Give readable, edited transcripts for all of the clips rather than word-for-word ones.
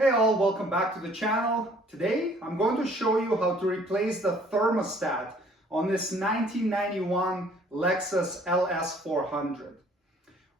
Hey all, welcome back to the channel. Today I'm going to show you how to replace the thermostat on this 1991 Lexus LS400.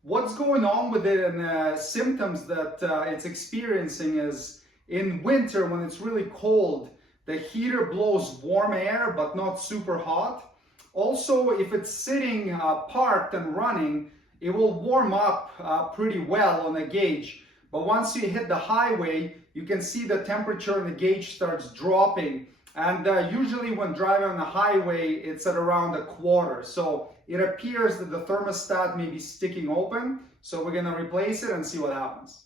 What's going on with it and the symptoms that it's experiencing is in winter when it's really cold, the heater blows warm air but not super hot. Also, if it's sitting parked and running, it will warm up pretty well on the gauge. But once you hit the highway, you can see the temperature in the gauge starts dropping. And usually when driving on the highway, it's at around a quarter. So it appears that the thermostat may be sticking open. So we're gonna replace it and see what happens.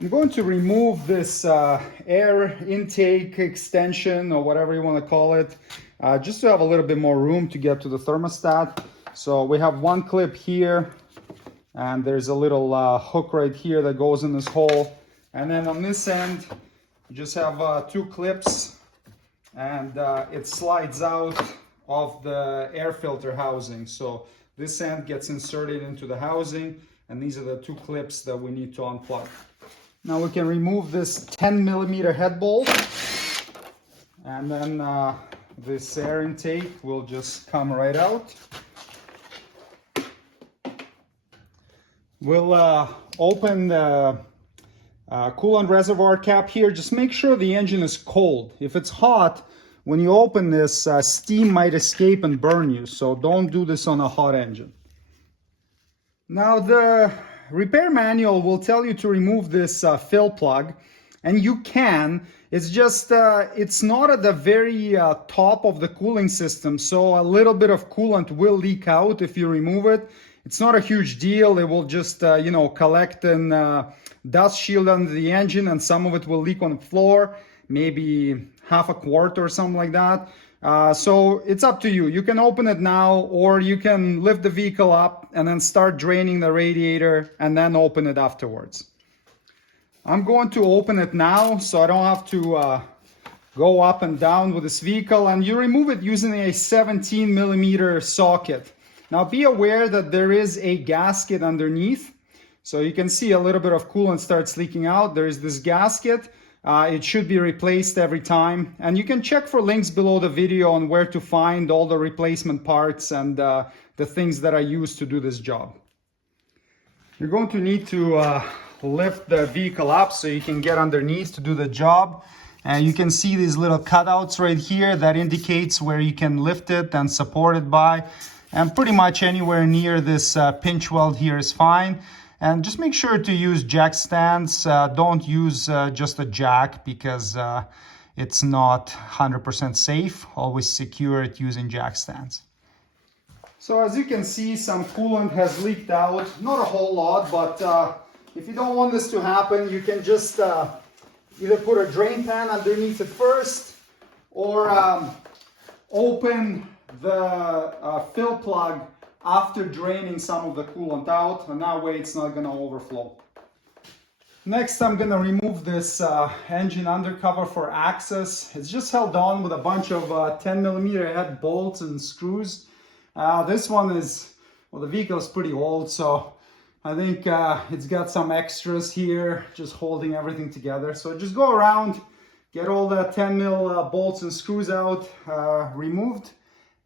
I'm going to remove this air intake extension or whatever you wanna call it, just to have a little bit more room to get to the thermostat. So we have one clip here. And there's a little hook right here that goes in this hole. And then on this end, you just have two clips and it slides out of the air filter housing. So this end gets inserted into the housing and these are the two clips that we need to unplug. Now we can remove this 10mm head bolt and then this air intake will just come right out. We'll open the coolant reservoir cap here. Just make sure the engine is cold. If it's hot, when you open this, steam might escape and burn you. So don't do this on a hot engine. Now the repair manual will tell you to remove this fill plug. And you can. It's just, it's not at the very top of the cooling system. So a little bit of coolant will leak out if you remove it. It's not a huge deal. It will just, collect and dust shield under the engine and some of it will leak on the floor, maybe half a quart or something like that. So it's up to you. You can open it now or you can lift the vehicle up and then start draining the radiator and then open it afterwards. I'm going to open it now so I don't have to go up and down with this vehicle, and you remove it using a 17mm socket. Now be aware that there is a gasket underneath. So you can see a little bit of coolant starts leaking out. There is this gasket. It should be replaced every time. And you can check for links below the video on where to find all the replacement parts and the things that I use to do this job. You're going to need to lift the vehicle up so you can get underneath to do the job. And you can see these little cutouts right here that indicates where you can lift it and support it by. And pretty much anywhere near this pinch weld here is fine. And just make sure to use jack stands. Don't use just a jack because it's not 100% safe. Always secure it using jack stands. So as you can see, some coolant has leaked out. Not a whole lot, but if you don't want this to happen, you can just either put a drain pan underneath it first or open the fill plug after draining some of the coolant out, and that way it's not going to overflow. Next, I'm going to remove this engine undercover for access. It's just held on with a bunch of 10mm head bolts and screws. This one is, well, the vehicle is pretty old, so I think it's got some extras here just holding everything together. So just go around, get all the 10mm bolts and screws out, removed,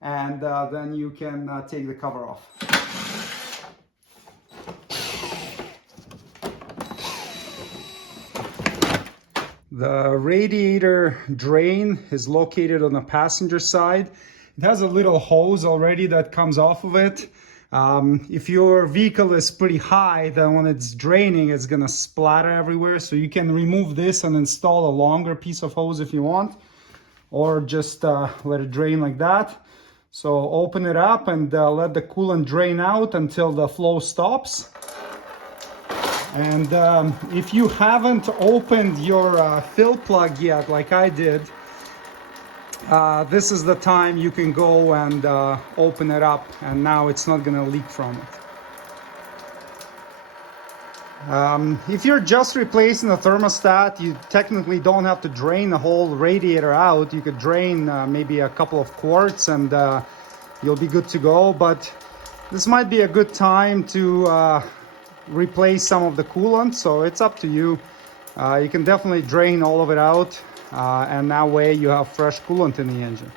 and then you can take the cover off. The radiator drain is located on the passenger side. It has a little hose already that comes off of it. If your vehicle is pretty high, then when it's draining, it's gonna splatter everywhere. So you can remove this and install a longer piece of hose if you want, or just let it drain like that. So open it up and let the coolant drain out until the flow stops. And if you haven't opened your fill plug yet, like I did, this is the time you can go and open it up, and now it's not gonna leak from it. If you're just replacing the thermostat, you technically don't have to drain the whole radiator out. You could drain maybe a couple of quarts and you'll be good to go. But this might be a good time to replace some of the coolant, so it's up to you. You can definitely drain all of it out, and that way you have fresh coolant in the engine.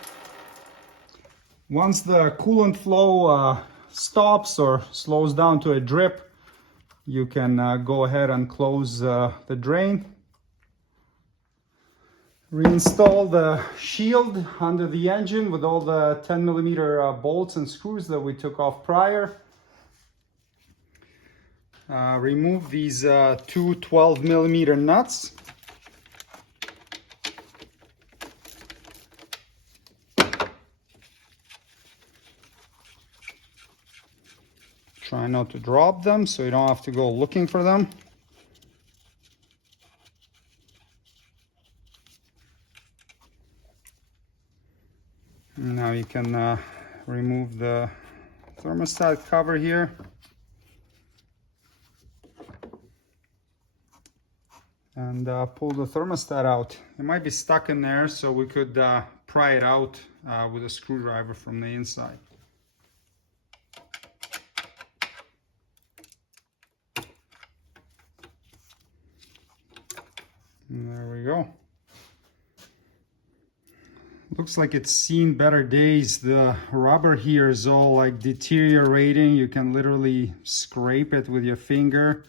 Once the coolant flow stops or slows down to a drip, you can go ahead and close the drain. Reinstall the shield under the engine with all the 10mm bolts and screws that we took off prior. Remove these two 12mm nuts. Try not to drop them so you don't have to go looking for them. Now you can remove the thermostat cover here. And pull the thermostat out. It might be stuck in there, so we could pry it out with a screwdriver from the inside. And there we go. Looks like it's seen better days. The rubber here is all like deteriorating. You can literally scrape it with your finger.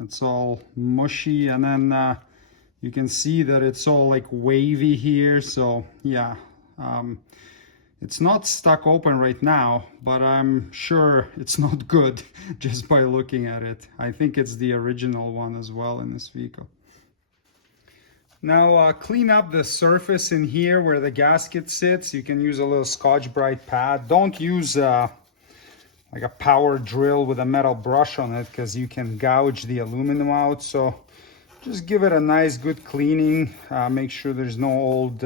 It's all mushy, and then you can see that it's all like wavy here. So yeah, it's not stuck open right now, but I'm sure it's not good just by looking at it. I think it's the original one as well in this vehicle. Now clean up the surface in here where the gasket sits. You can use a little Scotch-Brite pad. Don't use like a power drill with a metal brush on it, because you can gouge the aluminum out. So just give it a nice good cleaning. Make sure there's no old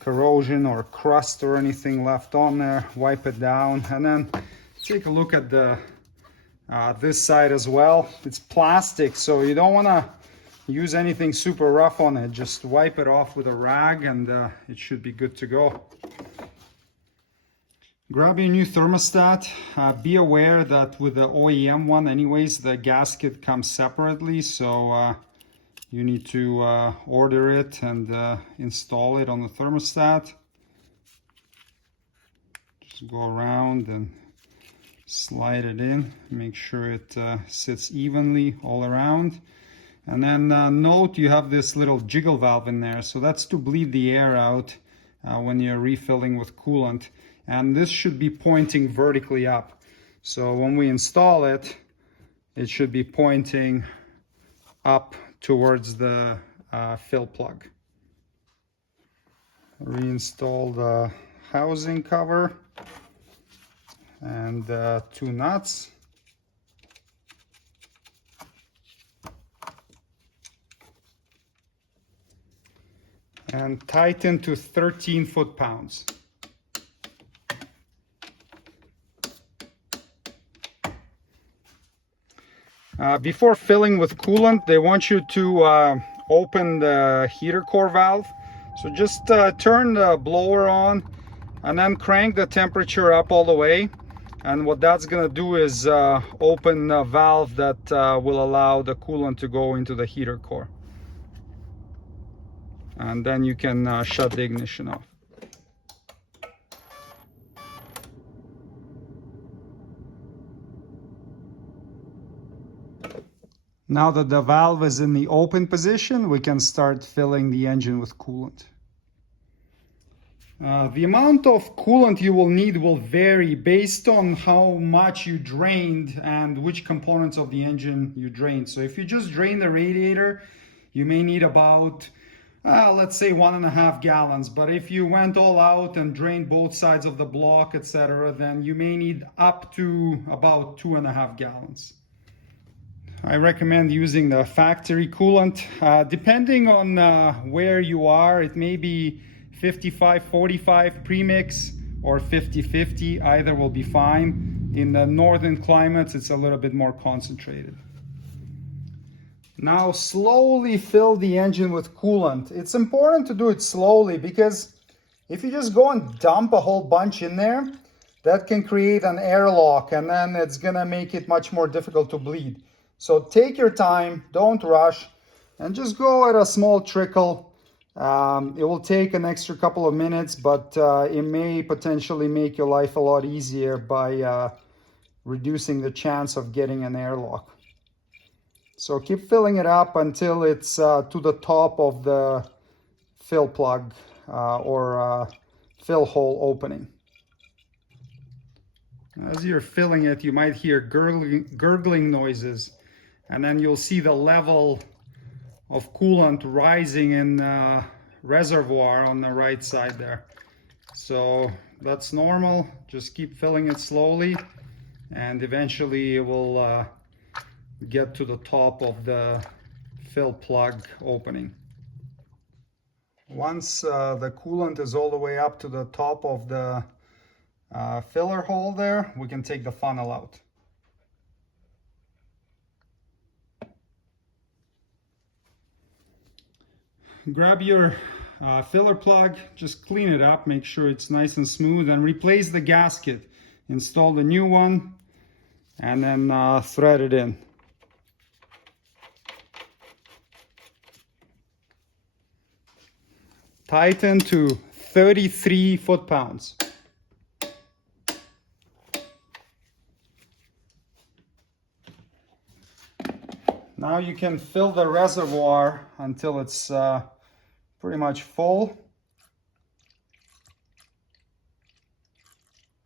corrosion or crust or anything left on there. Wipe it down, and then take a look at the this side as well. It's plastic, so you don't want to use anything super rough on it. Just wipe it off with a rag and it should be good to go. Grab your new thermostat. Be aware that with the OEM one anyways, the gasket comes separately, so you need to order it and install it on the thermostat. Just go around and slide it in. Make sure it sits evenly all around. And then note you have this little jiggle valve in there, so that's to bleed the air out when you're refilling with coolant. And this should be pointing vertically up. So when we install it, it should be pointing up towards the fill plug. Reinstall the housing cover and two nuts. And tighten to 13 foot-pounds. Before filling with coolant, they want you to open the heater core valve. So just turn the blower on and then crank the temperature up all the way. And what that's going to do is open a valve that will allow the coolant to go into the heater core. And then you can shut the ignition off. Now that the valve is in the open position, we can start filling the engine with coolant. The amount of coolant you will need will vary based on how much you drained and which components of the engine you drained. So if you just drain the radiator, you may need about let's say 1.5 gallons, but if you went all out and drained both sides of the block, etc., then you may need up to about 2.5 gallons. I recommend using the factory coolant. Depending on where you are, it may be 55-45 premix or 50-50, either will be fine. In the northern climates, it's a little bit more concentrated. Now slowly fill the engine with coolant. It's important to do it slowly, because if you just go and dump a whole bunch in there, that can create an airlock, and then it's gonna make it much more difficult to bleed. So take your time, don't rush. And just go at a small trickle. It will take an extra couple of minutes, but it may potentially make your life a lot easier by reducing the chance of getting an airlock. So keep filling it up until it's to the top of the fill plug or fill hole opening. As you're filling it, you might hear gurgling noises, and then you'll see the level of coolant rising in reservoir on the right side there. So that's normal. Just keep filling it slowly, and eventually it will get to the top of the fill plug opening. Once the coolant is all the way up to the top of the filler hole there, we can take the funnel out. Grab your filler plug, just clean it up, make sure it's nice and smooth, and replace the gasket. Install the new one, and then thread it in. Tighten to 33 foot-pounds. Now you can fill the reservoir until it's pretty much full.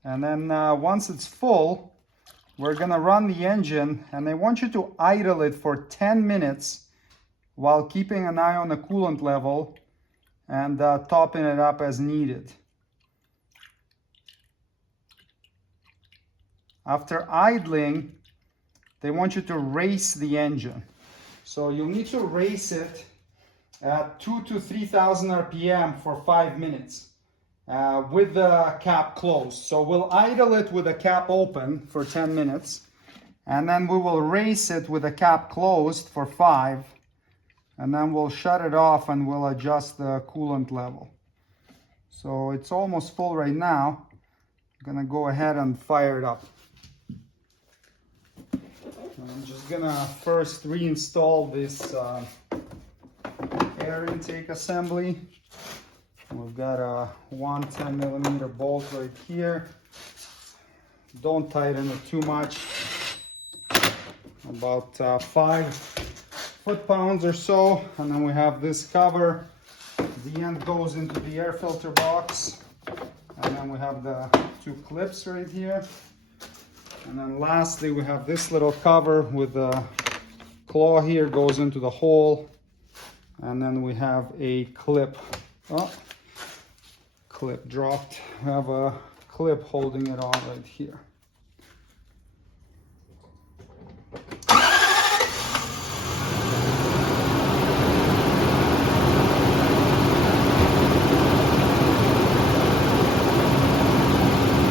And then once it's full, we're gonna run the engine, and I want you to idle it for 10 minutes while keeping an eye on the coolant level and topping it up as needed. After idling, they want you to race the engine. So you'll need to race it at 2,000 to 3,000 RPM for 5 minutes with the cap closed. So we'll idle it with the cap open for 10 minutes, and then we will race it with the cap closed for 5, and then we'll shut it off and we'll adjust the coolant level. So it's almost full right now. I'm gonna go ahead and fire it up. I'm just gonna first reinstall this air intake assembly. We've got a 110mm bolt right here. Don't tighten it too much. About 5 foot-pounds or so. And then we have this cover. The end goes into the air filter box. And then we have the 2 clips right here. And then lastly, we have this little cover with the claw here, goes into the hole. And then we have a clip. Oh, clip dropped. We have a clip holding it on right here.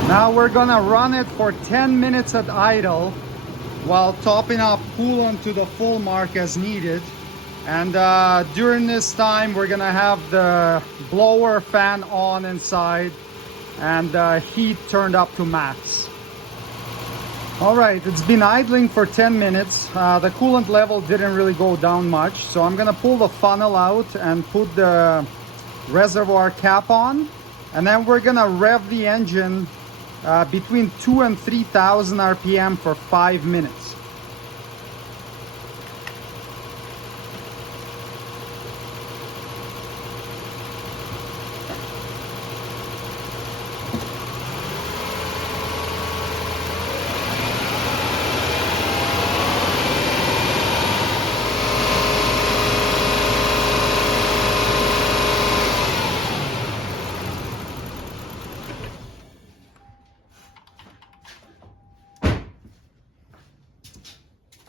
Now we're gonna run it for 10 minutes at idle while topping up coolant to the full mark as needed. And during this time, we're gonna have the blower fan on inside and heat turned up to max. All right, it's been idling for 10 minutes. The coolant level didn't really go down much. So I'm gonna pull the funnel out and put the reservoir cap on. And then we're gonna rev the engine between 2,000 and 3,000 RPM for 5 minutes.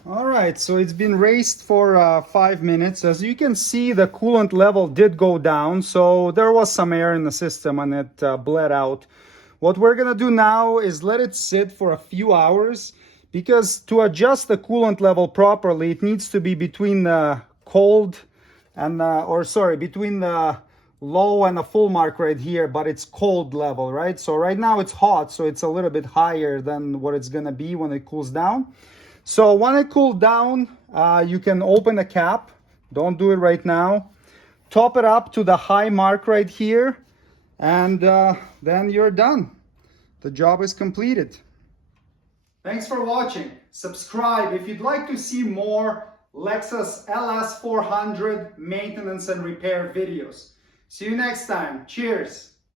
All right, so it's been raised for 5 minutes. As you can see, the coolant level did go down, so there was some air in the system and it bled out. What we're gonna do now is let it sit for a few hours, because to adjust the coolant level properly, it needs to be between the cold and between the low and the full mark right here, but it's cold level, right? So right now it's hot, so it's a little bit higher than what it's gonna be when it cools down. So when it cools down, you can open the cap, Don't do it right now. Top it up to the high mark right here, and then you're done. The job is completed. Thanks for watching. Subscribe if you'd like to see more Lexus LS400 maintenance and repair videos. See you next time. Cheers.